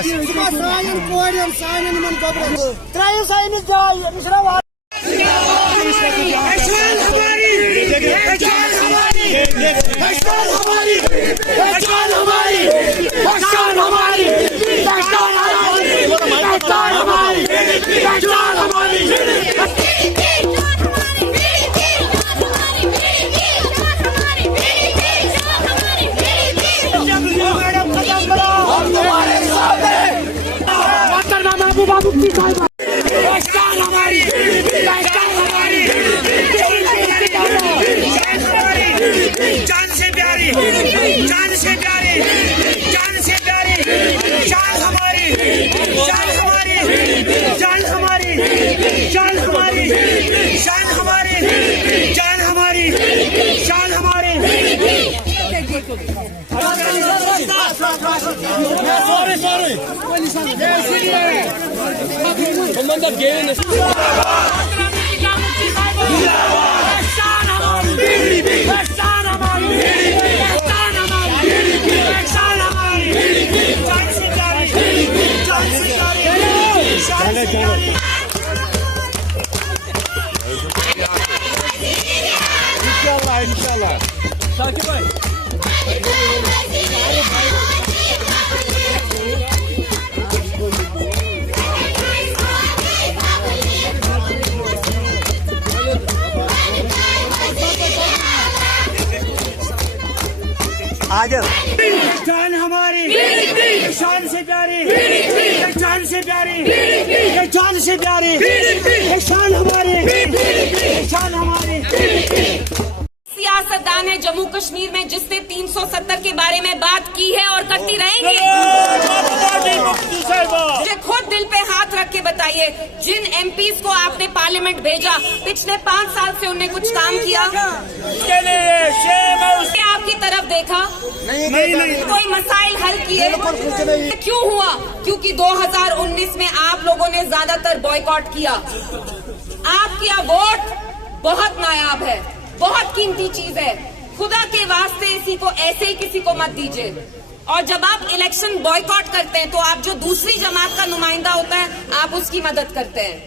जान से प्यारी, जान से प्यारी, जान से प्यारी, जान हमारी, जान हमारी, जान हमारी, जान हमारी, जान हमारी, जान हमारी, जान हमारी। इंशाल्लाह साकिब भाई जान हमारी, शान से प्यारी, जान से प्यारी, जान से प्यारी, शान हमारी, शान हमारी। सियासतदान है जम्मू कश्मीर में जिसने 370 के बारे में बात की है और करती रहेंगी। मुझे खुद दिल पे हाथ रख के बताइए, जिन एमपीज को आपने पार्लियामेंट भेजा पिछले 5 साल से उन्हें कुछ काम किया? आपकी तरफ देखा? नहीं। कोई मसाइल हल किए? क्यों हुआ? क्योंकि 2019 में आप लोगों ने ज्यादातर बॉयकॉट किया। आपका वोट बहुत नायाब है, बहुत कीमती चीज है। खुदा के वास्ते इसी को ऐसे ही किसी को मत दीजिए। और जब आप इलेक्शन बॉयकॉट करते हैं तो आप जो दूसरी जमात का नुमाइंदा होता है आप उसकी मदद करते हैं,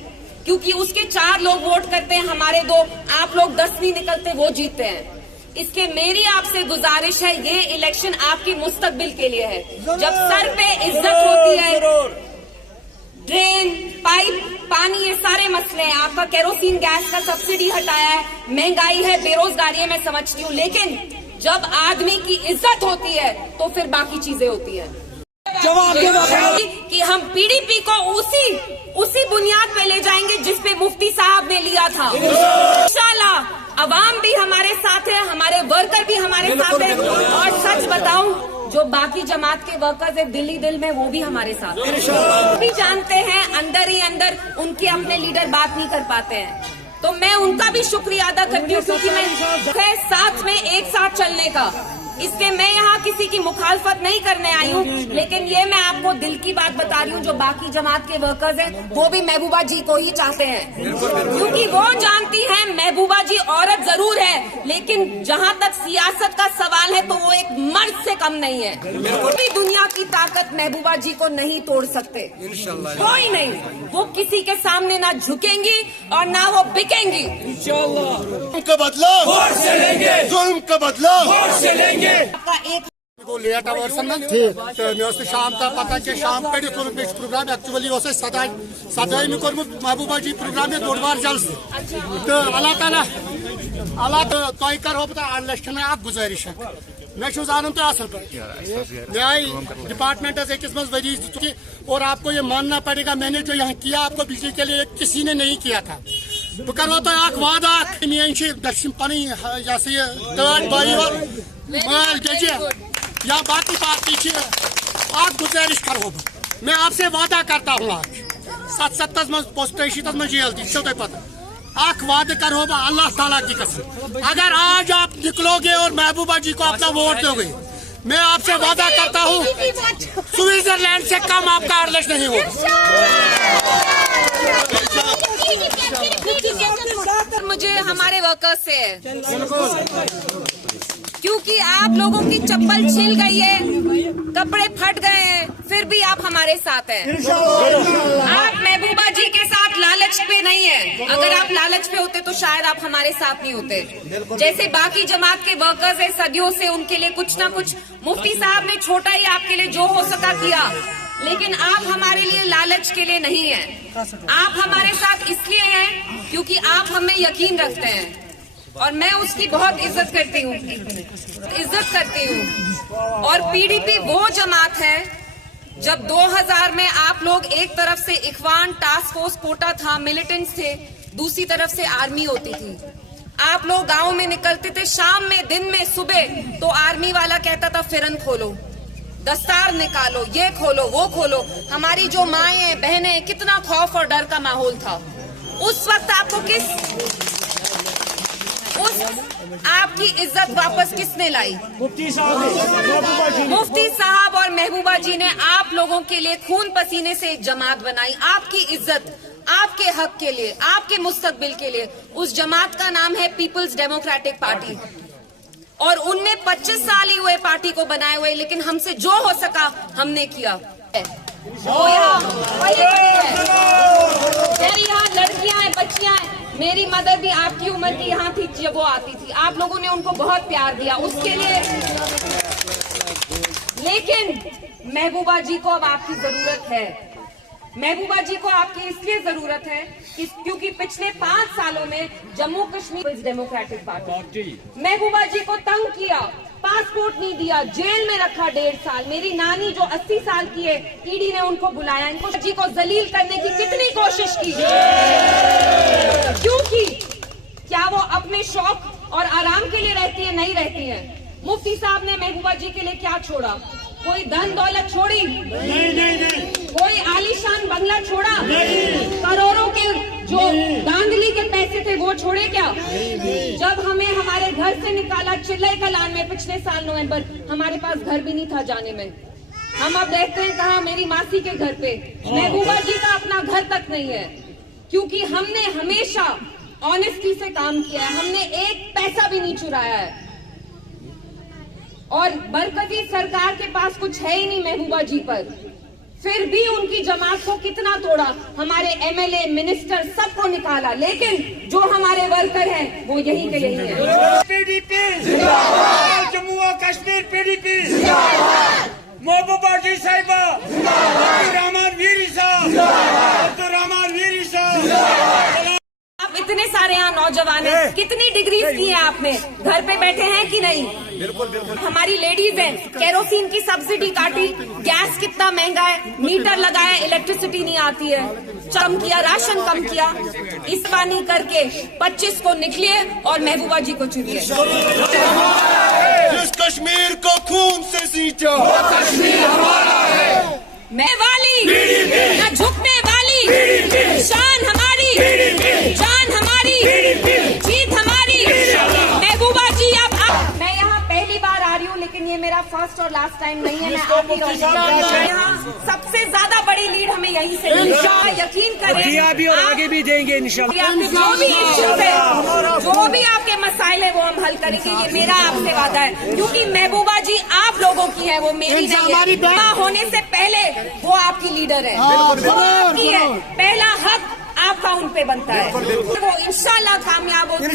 क्योंकि उसके 4 लोग वोट करते हैं, हमारे 2, आप लोग 10 नहीं निकलते, वो जीतते हैं। इसके मेरी आपसे गुजारिश है, ये इलेक्शन आपकी मुस्तकबिल के लिए है। जब सर पे इज्जत होती है, ड्रेन, पाइप, पानी, ये सारे मसले हैं। आपका केरोसिन गैस का सब्सिडी हटाया है, महंगाई है, बेरोजगारी है, मैं समझती हूँ, लेकिन जब आदमी की इज्जत होती है तो फिर बाकी चीजें होती है। जवाब कि हम पीडीपी को उसी बुनियाद पे ले जाएंगे जिस पे मुफ्ती साहब ने लिया था। इंशाल्लाह अवाम भी हमारे साथ है, हमारे वर्कर भी हमारे साथ है, और सच बताऊं जो बाकी जमात के वर्कर्स है दिल्ली दिल में, वो भी हमारे साथ है। भी जानते हैं अंदर ही अंदर उनके अपने लीडर बात नहीं कर पाते हैं, तो मैं उनका भी शुक्रिया अदा करती हूँ, क्योंकि मैं साथ में एक साथ चलने का। इसलिए मैं यहाँ किसी की मुखालफत नहीं करने आई हूँ, लेकिन ये मैं आपको दिल की बात बता रही हूँ, जो बाकी जमात के वर्कर्स हैं वो भी महबूबा जी को ही चाहते हैं, क्योंकि वो जानती हैं महबूबा जी औरत जरूर है, लेकिन जहाँ तक सियासत का सवाल है तो वो एक मर्द से कम नहीं है। पूरी दुनिया की ताकत महबूबा जी को नहीं तोड़ सकते, कोई नहीं। वो किसी के सामने ना झुकेंगी और ना वो बिकेंगी। जुल्म का बदला वोट से लेंगे, जुल्म का बदला वोट से लेंगे। लेट आवर मे शाम तक पता कि शाम कड़ प्रोग्राम एक्चुअली सदाई कोर्मुत महबूबा जी प्रोग्राम दोड़ बार जल्द तो अल्लाह ताला तुम करो इलेक्शन में गुजारिश मैं जान तो असल पे मे आई डिपार्टमेंट अकिस मज वरी और आपको ये मानना पड़ेगा, मैंने जो यहाँ किया आपको बिजली के लिए किसी ने नहीं किया था। बह करो तो वादा मेन पी थर्ड बाई माल गजे या बाकी पार्टी गुजारिश करो मैं आपसे वादा करता हूँ आज 7 मज पोस्ट मज जेल दी तुम पता वादे करो अल्लाह ताला की कसम, अगर आज आप निकलोगे और महबूबा जी को अपना वोट दोगे, मैं आपसे वादा करता हूँ स्विट्जरलैंड से कम आपका अर्लश नहीं होगा। मुझे हमारे वर्कर्स से है, क्योंकि आप लोगों की चप्पल छिल गई है, कपड़े फट गए हैं, फिर भी आप हमारे साथ हैं। आप महबूबा जी के साथ लालच पे नहीं है। अगर आप लालच पे होते तो शायद आप हमारे साथ नहीं होते। जैसे बाकी जमात के वर्कर्स है, सदियों से उनके लिए कुछ ना कुछ मुफ्ती साहब ने छोटा ही आपके लिए जो हो सका किया, लेकिन आप हमारे लिए लालच के लिए नहीं हैं। आप हमारे साथ इसलिए हैं क्योंकि आप हमें यकीन रखते हैं और मैं उसकी बहुत इज्जत करती हूँ। और पीडीपी वो जमात है, जब 2000 में आप लोग एक तरफ से इखवान टास्क फोर्स कोटा था, मिलिटेंट्स थे, दूसरी तरफ से आर्मी होती थी। आप लोग गांव में निकलते थे शाम में, दिन में, सुबह, तो आर्मी वाला कहता था फिरन खोलो, दस्तार निकालो, ये खोलो, वो खोलो। हमारी जो माएं बहनें, कितना खौफ और डर का माहौल था उस वक्त। आपको आपकी इज्जत वापस किसने लाई? मुफ्ती साहब और महबूबा जी ने आप लोगों के लिए खून पसीने से एक जमात बनाई, आपकी इज्जत, आपके हक के लिए, आपके मुस्तकबिल के लिए। उस जमात का नाम है पीपल्स डेमोक्रेटिक पार्टी और उनने 25 साल ही हुए पार्टी को बनाए हुए, लेकिन हमसे जो हो सका हमने किया। वो यहाँ लड़कियां हैं, बच्चियां हैं। मेरी मदर भी आपकी उम्र की यहाँ थी जब वो आती थी। आप लोगों ने उनको बहुत प्यार दिया उसके लिए, लेकिन महबूबा जी को अब आपकी जरूरत है। महबूबा जी को आपकी इसलिए जरूरत है क्योंकि पिछले 5 सालों में जम्मू कश्मीर डेमोक्रेटिक पार्टी महबूबा जी को तंग किया, पासपोर्ट नहीं दिया, जेल में रखा 1.5 साल। मेरी नानी जो 80 साल की है, ईडी ने उनको बुलाया, इनको जी को जलील करने की कितनी कोशिश की, क्योंकि क्या वो अपने शौक और आराम के लिए रहती है? नहीं रहती है। मुफ्ती साहब ने महबूबा जी के लिए क्या छोड़ा? कोई धन दौलत छोड़ी? नहीं। कोई आलीशान बंगला छोड़ा? नहीं। करोड़ों के जो धांधली के पैसे थे वो छोड़े क्या? जब हमें हमारे घर से निकाला चिल्लई कलान में पिछले साल नवंबर, हमारे पास घर भी नहीं था जाने में। हम अब रहते हैं कहाँ? मेरी मासी के घर पे। महबूबा जी का अपना घर तक नहीं है, क्योंकि हमने हमेशा ऑनेस्टी से काम किया है, हमने एक पैसा भी नहीं चुराया है। और मरकजी सरकार के पास कुछ है ही नहीं महबूबा जी पर, फिर भी उनकी जमात को कितना तोड़ा, हमारे एमएलए, मिनिस्टर सबको निकाला, लेकिन जो हमारे वर्कर हैं वो यही के यही है। पीडीपी जम्मू और कश्मीर, पीडीपी महबूबा जी साहिबा, अब्दुर्रहमान वीरी साहब। आप इतने सारे यहाँ नौजवान हैं, कितनी डिग्रीज की हैं आपने? घर पे बैठे हैं कि नहीं? बिल्कुल। हमारी लेडीज हैं, केरोसिन की सब्सिडी काटी, गैस कितना महंगा है, मीटर लगाया, इलेक्ट्रिसिटी नहीं आती है, कम किया, राशन कम किया। इस बानी करके 25 को निकलिए और महबूबा जी को चुनिए। जिस कश्मीर को खून से सींचा वो कश्मीर हमारा है। मैं वाली न झुकने वाली, शान हमारी, जान हमारी, जीत हमारी। महबूबा जी अब मैं यहाँ पहली बार आ रही हूँ, लेकिन ये मेरा फर्स्ट और लास्ट टाइम नहीं है। मैं आती रहूँगी यहाँ। सबसे ज्यादा बड़ी लीड हमें यहीं से मिलेगी, यकीन करें। भी और आगे भी देंगे इंशाल्लाह। जो भी इश्यूज है, जो भी आपके मसाइल है वो हम हल करेंगे, ये मेरा आपसे वादा है। क्योंकि महबूबा जी आप लोगों की है, वो मेरी नहीं है। होने से पहले वो आपकी लीडर है, वो आपकी है। पहला हक आपका उन पे बनता है, वो इंशाल्लाह कामयाब होती है।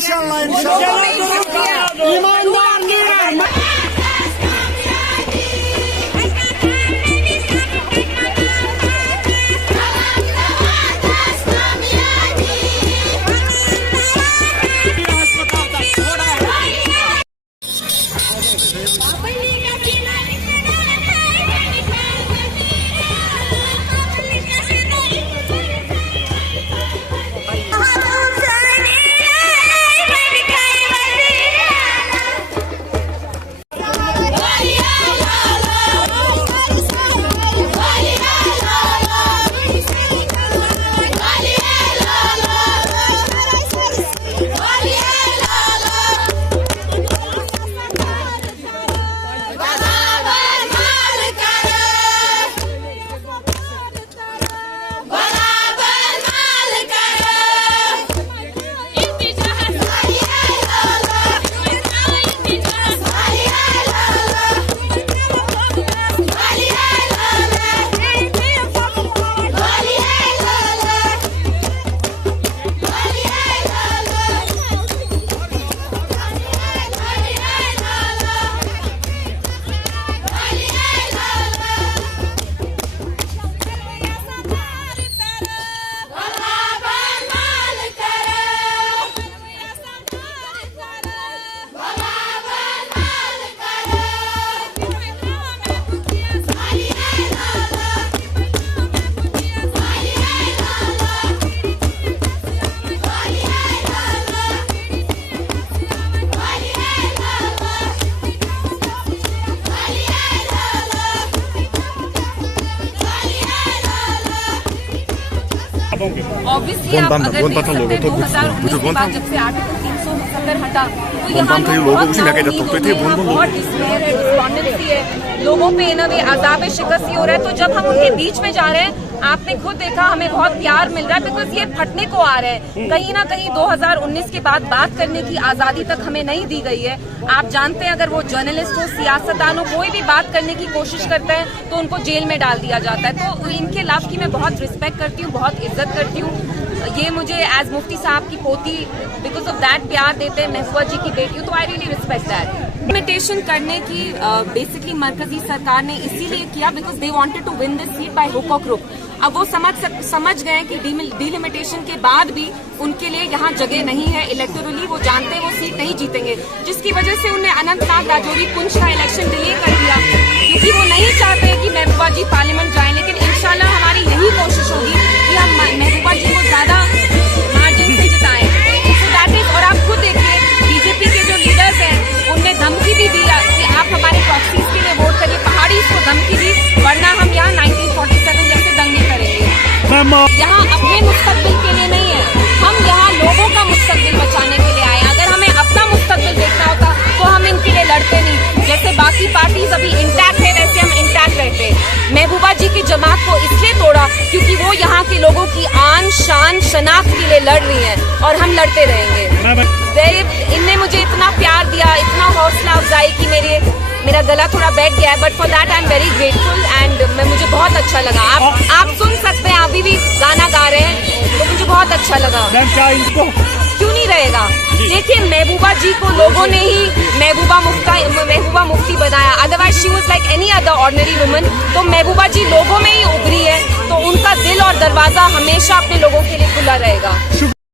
ऑब्वियसली आप अगर देख सकते हैं 2019 के बाद जब से आर्टिकल 370 हटा तो यहाँ बहुत डिस्पेयर है, डिस्पॉन्डेंसी है, लोगों पे इन अजाब शिकस्त हो रहा है। तो जब हम उनके बीच में जा रहे हैं, आपने खुद देखा हमें बहुत प्यार मिल रहा है, बिकॉज ये फटने को आ रहे हैं। कहीं ना कहीं 2019 के बाद बात करने की आजादी तक हमें नहीं दी गई है। आप जानते हैं अगर वो जर्नलिस्ट हो, सियासतदान हो, कोई भी बात करने की कोशिश करता है तो उनको जेल में डाल दिया जाता है। तो इनके लव की मैं बहुत रिस्पेक्ट करती हूँ, बहुत इज्जत करती हूँ। ये मुझे एज मुफ्ती साहब की पोती बिकॉज ऑफ दैट प्यार देते हैं, महफूजा जी की बेटी हूँ, तो I really respect that. Limitation करने की बेसिकली मरकजी सरकार ने इसीलिए किया because they wanted to win this seat by hook और क्रुक। अब वो समझ गए कि डिलिमिटेशन के बाद भी उनके लिए यहाँ जगह नहीं है इलेक्टोरली, वो जानते हैं वो सीट नहीं जीतेंगे, जिसकी वजह से उन्हें अनंतनाग राजौरी पुंछ का इलेक्शन डिले कर दिया, क्योंकि वो नहीं चाहते कि महबूबा जी पार्लियामेंट जाएं। लेकिन इंशाल्लाह हमारी यही कोशिश होगी कि हम महबूबा जी को ज्यादा मार्जिन से जिताएं। So that is, और आप खुद देखिए बीजेपी के जो लीडर्स हैं उनने धमकी भी दी कि आप हमारे प्रॉक्सीज के लिए वोट करिए, पहाड़ी को धमकी दी, वरना हम यहाँ 1947 जैसे दंगे करेंगे। यहाँ अपने मुस्तकबिल के लिए नहीं है, हम यहाँ लोगों का मुस्तकबिल बचाने के लिए आए। अगर हमें अपना मुस्तकबिल देखना होता तो हम इनके लिए लड़ते नहीं। जैसे बाकी पार्टीज अभी इंटैक्ट है वैसे हम इंटैक्ट रहते। महबूबा जी की जमात को इसलिए तोड़ा क्योंकि वो यहाँ के लोगों की आन शान शनाख्त के लिए लड़ रही हैं और हम लड़ते रहेंगे। इनने मुझे इतना प्यार दिया, इतना हौसला अफजाई की मेरा गला थोड़ा बैठ गया है, but for that I am very grateful and मुझे बहुत अच्छा लगा। आप सुन सकते हैं, अभी भी गाना गा रहे हैं तो मुझे बहुत अच्छा लगा। क्यों नहीं रहेगा? देखिए महबूबा जी को लोगों ने ही महबूबा मुफ्ती बनाया, otherwise she was like any other ordinary woman. तो महबूबा जी लोगों में ही उभरी है, तो उनका दिल और दरवाजा हमेशा अपने लोगों के लिए खुला रहेगा।